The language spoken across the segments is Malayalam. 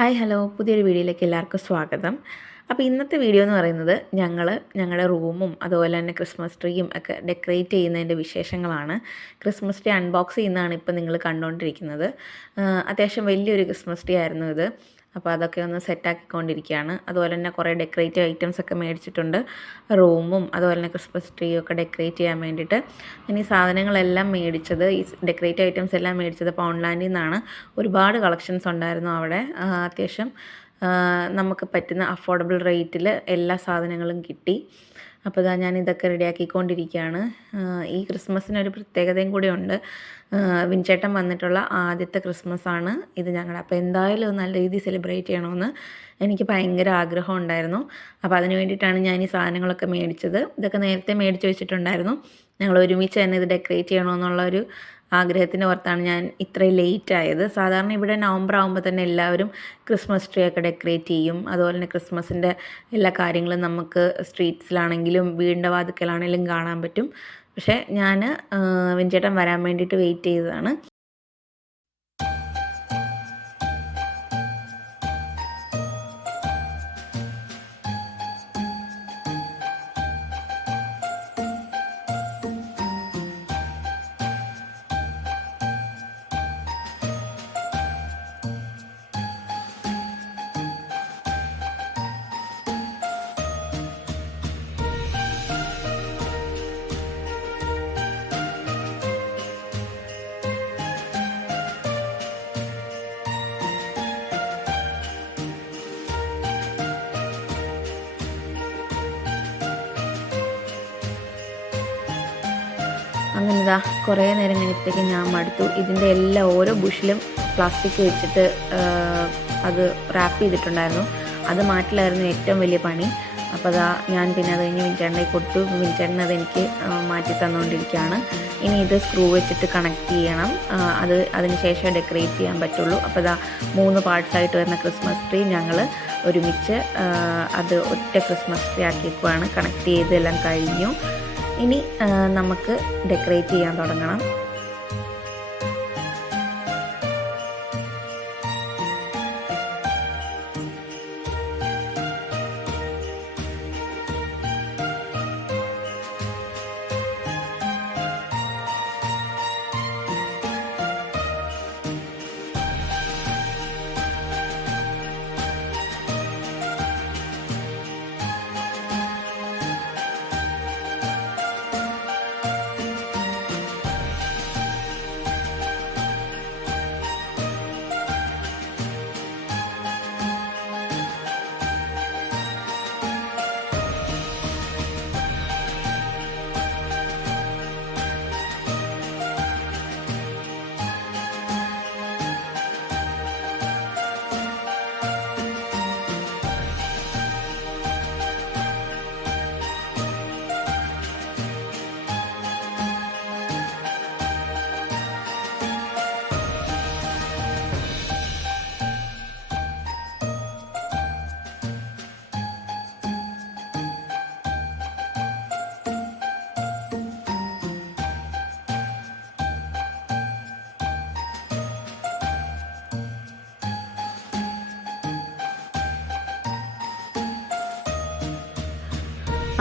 ഹായ് ഹലോ പുതിയൊരു വീഡിയോയിലേക്ക് എല്ലാവർക്കും സ്വാഗതം. അപ്പോൾ ഇന്നത്തെ വീഡിയോ എന്ന് പറയുന്നത് ഞങ്ങളുടെ റൂമും അതുപോലെ തന്നെ ക്രിസ്മസ് ട്രീയും ഒക്കെ ഡെക്കറേറ്റ് ചെയ്യുന്നതിൻ്റെ വിശേഷങ്ങളാണ്. ക്രിസ്മസ് ട്രീ അൺബോക്സ് ചെയ്യുന്നതാണ് ഇപ്പോൾ നിങ്ങൾ കണ്ടുകൊണ്ടിരിക്കുന്നത്. അത്യാവശ്യം വലിയൊരു ക്രിസ്മസ് ട്രീ ആയിരുന്നു ഇത്. അപ്പോൾ അതൊക്കെ ഒന്ന് സെറ്റാക്കിക്കൊണ്ടിരിക്കുകയാണ്. അതുപോലെ തന്നെ കുറേ ഡെക്കറേറ്റീവ് ഐറ്റംസ് ഒക്കെ മേടിച്ചിട്ടുണ്ട്. റൂമും അതുപോലെ തന്നെ ക്രിസ്മസ് ട്രീയും ഒക്കെ ഡെക്കറേറ്റ് ചെയ്യാൻ വേണ്ടിയിട്ട്. ഞാൻ ഈ സാധനങ്ങളെല്ലാം മേടിച്ചത്, ഈ ഡെക്കറേറ്റീവ് ഐറ്റംസ് എല്ലാം മേടിച്ചത് പൗണ്ട്ലാൻഡിൽ നിന്നാണ്. ഒരുപാട് കളക്ഷൻസ് ഉണ്ടായിരുന്നു അവിടെ. അത്യാവശ്യം നമുക്ക് പറ്റുന്ന അഫോർഡബിൾ റേറ്റിൽ എല്ലാ സാധനങ്ങളും കിട്ടി. അപ്പോൾ ഇതാ ഞാൻ ഇതൊക്കെ റെഡിയാക്കിക്കൊണ്ടിരിക്കുകയാണ്. ഈ ക്രിസ്മസിനൊരു പ്രത്യേകതയും കൂടി ഉണ്ട്. വിൻചേട്ടൻ വന്നിട്ടുള്ള ആദ്യത്തെ ക്രിസ്മസാണ് ഇത് ഞങ്ങളുടെ. അപ്പോൾ എന്തായാലും നല്ല രീതിയിൽ സെലിബ്രേറ്റ് ചെയ്യണമെന്ന് എനിക്ക് ഭയങ്കര ആഗ്രഹം ഉണ്ടായിരുന്നു. അപ്പോൾ അതിന് വേണ്ടിയിട്ടാണ് ഞാൻ ഈ സാധനങ്ങളൊക്കെ മേടിച്ചത്. ഇതൊക്കെ നേരത്തെ മേടിച്ച് വെച്ചിട്ടുണ്ടായിരുന്നു. ഞങ്ങൾ ഒരുമിച്ച് തന്നെ ഇത് ഡെക്കറേറ്റ് ചെയ്യണമെന്നുള്ളൊരു ആഗ്രഹത്തിൻ്റെ പുറത്താണ് ഞാൻ ഇത്രയും ലേറ്റ് ആയത്. സാധാരണ ഇവിടെ നവംബർ ആകുമ്പോൾ തന്നെ എല്ലാവരും ക്രിസ്മസ് ട്രീ ഒക്കെ ഡെക്കറേറ്റ് ചെയ്യും. അതുപോലെ തന്നെ ക്രിസ്മസിൻ്റെ എല്ലാ കാര്യങ്ങളും നമുക്ക് സ്ട്രീറ്റ്സിലാണെങ്കിലും വീടിൻ്റെ വാതിക്കലാണെങ്കിലും കാണാൻ പറ്റും. പക്ഷേ ഞാൻ വിൻചേട്ടൻ വരാൻ വേണ്ടിയിട്ട് വെയിറ്റ് ചെയ്തതാണ്. അങ്ങനെ ഇതാ കുറേ നേരം കഴിഞ്ഞപ്പോഴത്തേക്കും ഞാൻ മടുത്തു. ഇതിൻ്റെ എല്ലാ ഓരോ ബുഷിലും പ്ലാസ്റ്റിക് വെച്ചിട്ട് അത് റാപ്പ് ചെയ്തിട്ടുണ്ടായിരുന്നു. അത് മാറ്റിലായിരുന്നു ഏറ്റവും വലിയ പണി. അപ്പോൾ അതാ ഞാൻ പിന്നെ അത് കഴിഞ്ഞ് വിൻചേട്ടനെ കൊടുത്തു. വിൻചേട്ടൻ അതെനിക്ക് മാറ്റി തന്നുകൊണ്ടിരിക്കുകയാണ്. ഇനി ഇത് സ്ക്രൂ വെച്ചിട്ട് കണക്ട് ചെയ്യണം. അതിന് ശേഷം ഡെക്കറേറ്റ് ചെയ്യാൻ പറ്റുള്ളൂ. അപ്പോൾ അതാ 3 പാർട്സായിട്ട് വരുന്ന ക്രിസ്മസ് ട്രീ ഞങ്ങൾ ഒരുമിച്ച് അത് ഒറ്റ ക്രിസ്മസ് ട്രീ ആക്കിയേക്കുവാണ്. കണക്ട് ചെയ്തെല്ലാം കഴിഞ്ഞു. ഇനി നമുക്ക് ഡെക്കറേറ്റ് ചെയ്യാൻ തുടങ്ങണം.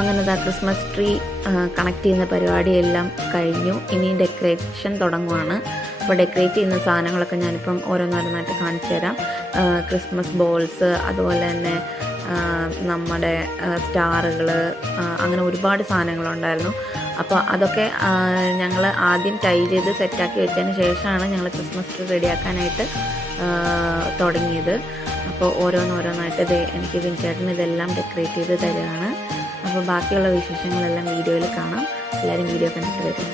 അങ്ങനെ ക്രിസ്മസ് ട്രീ കണക്ട് ചെയ്യുന്ന പരിപാടിയെല്ലാം കഴിഞ്ഞു. ഇനി ഡെക്കറേഷൻ തുടങ്ങുവാണ്. അപ്പോൾ ഡെക്കറേറ്റ് ചെയ്യുന്ന സാധനങ്ങളൊക്കെ ഞാനിപ്പം ഓരോന്നോരോന്നായിട്ട് കാണിച്ചു തരാം. ക്രിസ്മസ് ബോൾസ്, അതുപോലെ തന്നെ നമ്മുടെ സ്റ്റാറുകൾ, അങ്ങനെ ഒരുപാട് സാധനങ്ങളുണ്ടായിരുന്നു. അപ്പോൾ അതൊക്കെ ഞങ്ങൾ ആദ്യം ടൈ ചെയ്ത് സെറ്റാക്കി വെച്ചതിന് ശേഷമാണ് ഞങ്ങൾ ക്രിസ്മസ് ട്രീ റെഡിയാക്കാനായിട്ട് തുടങ്ങിയത്. അപ്പോൾ ഓരോന്നോരോന്നായിട്ട് എനിക്ക് വിൻചേട്ടൻ ഇതെല്ലാം ഡെക്കറേറ്റ് ചെയ്ത് തരികയാണ്. അപ്പോൾ ബാക്കിയുള്ള വിശേഷങ്ങളെല്ലാം വീഡിയോയിൽ കാണാം. എല്ലാവരും വീഡിയോ കണ്ടിട്ട് വരും.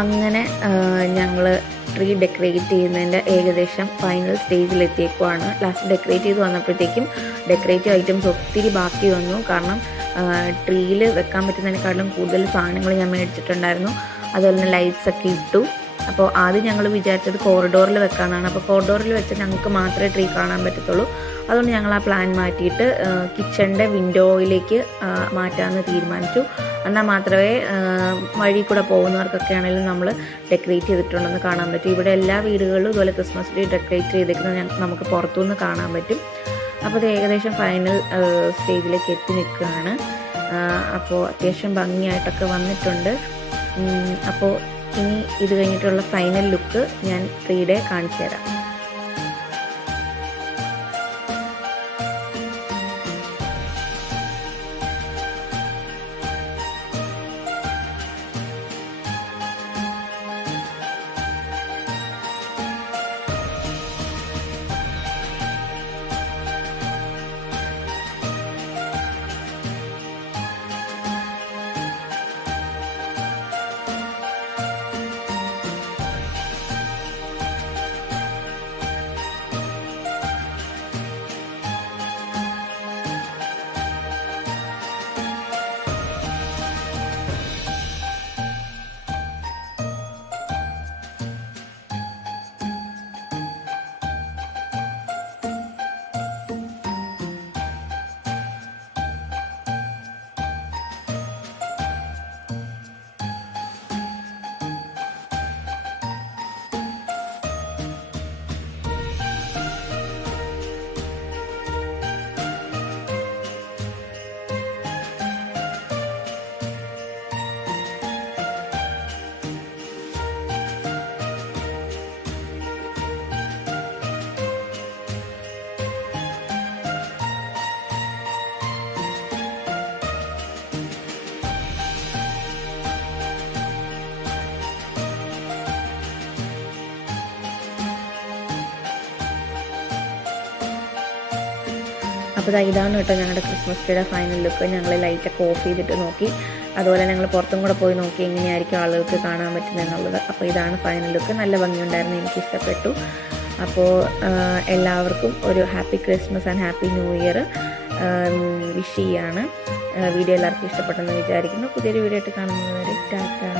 അങ്ങനെ ഞങ്ങൾ ട്രീ ഡെക്കറേറ്റ് ചെയ്യുന്നതിൻ്റെ ഏകദേശം ഫൈനൽ സ്റ്റേജിലെത്തിയേക്കുവാണ്. ലാസ്റ്റ് ഡെക്കറേറ്റ് ചെയ്ത് വന്നപ്പോഴത്തേക്കും ഡെക്കറേറ്റീവ് ഐറ്റംസ് ഒത്തിരി ബാക്കി വന്നു. കാരണം ട്രീയിൽ വെക്കാൻ പറ്റുന്നതിനേക്കാളും കൂടുതൽ സാധനങ്ങൾ ഞാൻ മേടിച്ചിട്ടുണ്ടായിരുന്നു. അതുപോലെ തന്നെ ലൈറ്റ്സ് ഒക്കെ ഇട്ടു. അപ്പോൾ ആദ്യം ഞങ്ങൾ വിചാരിച്ചത് കോറിഡോറിൽ വെക്കാമെന്നാണ്. അപ്പോൾ കോറിഡോറിൽ വെച്ച് ഞങ്ങൾക്ക് മാത്രമേ ട്രീ കാണാൻ പറ്റത്തുള്ളൂ. അതുകൊണ്ട് ഞങ്ങൾ ആ പ്ലാൻ മാറ്റിയിട്ട് കിച്ചണിൻ്റെ വിൻഡോയിലേക്ക് മാറ്റാമെന്ന് തീരുമാനിച്ചു. എന്നാൽ മാത്രമേ വഴി കൂടെ പോകുന്നവർക്കൊക്കെ ആണെങ്കിലും നമ്മൾ ഡെക്കറേറ്റ് ചെയ്തിട്ടുണ്ടെന്ന് കാണാൻ പറ്റും. ഇവിടെ എല്ലാ വീടുകളിലും ഇതുപോലെ ക്രിസ്മസ് ട്രീ ഡെക്കറേറ്റ് ചെയ്തേക്കുന്നത് നമുക്ക് പുറത്തുനിന്ന് കാണാൻ പറ്റും. അപ്പോൾ അത് ഏകദേശം ഫൈനൽ സ്റ്റേജിലേക്ക് എത്തി നിൽക്കുകയാണ്. അപ്പോൾ അത്യാവശ്യം ഭംഗിയായിട്ടൊക്കെ വന്നിട്ടുണ്ട്. അപ്പോൾ ഇനി ഇത് കഴിഞ്ഞിട്ടുള്ള ഫൈനൽ ലുക്ക് ഞാൻ ട്രീയുടെ കാണിച്ചു തരാം. അപ്പോൾ ഇതാണ് കേട്ടോ ഞങ്ങളുടെ ക്രിസ്മസ് ട്രീയുടെ ഫൈനൽ ലുക്ക്. ഞങ്ങൾ ലൈറ്റൊക്കെ ഓഫ് ചെയ്തിട്ട് നോക്കി. അതുപോലെ ഞങ്ങൾ പുറത്തും കൂടെ പോയി നോക്കി എങ്ങനെയായിരിക്കും ആളുകൾക്ക് കാണാൻ പറ്റുന്നതെന്നുള്ളത്. അപ്പോൾ ഇതാണ് ഫൈനൽ ലുക്ക്. നല്ല ഭംഗിയുണ്ടായിരുന്നു, എനിക്കിഷ്ടപ്പെട്ടു. അപ്പോൾ എല്ലാവർക്കും ഒരു happy Christmas and happy new year wish ചെയ്യാണ്. വീഡിയോ എല്ലാവർക്കും ഇഷ്ടപ്പെട്ടെന്ന് വിചാരിക്കുന്നു. പുതിയൊരു വീഡിയോ ആയിട്ട് കാണുന്നതുവരെ ടാറ്റാ.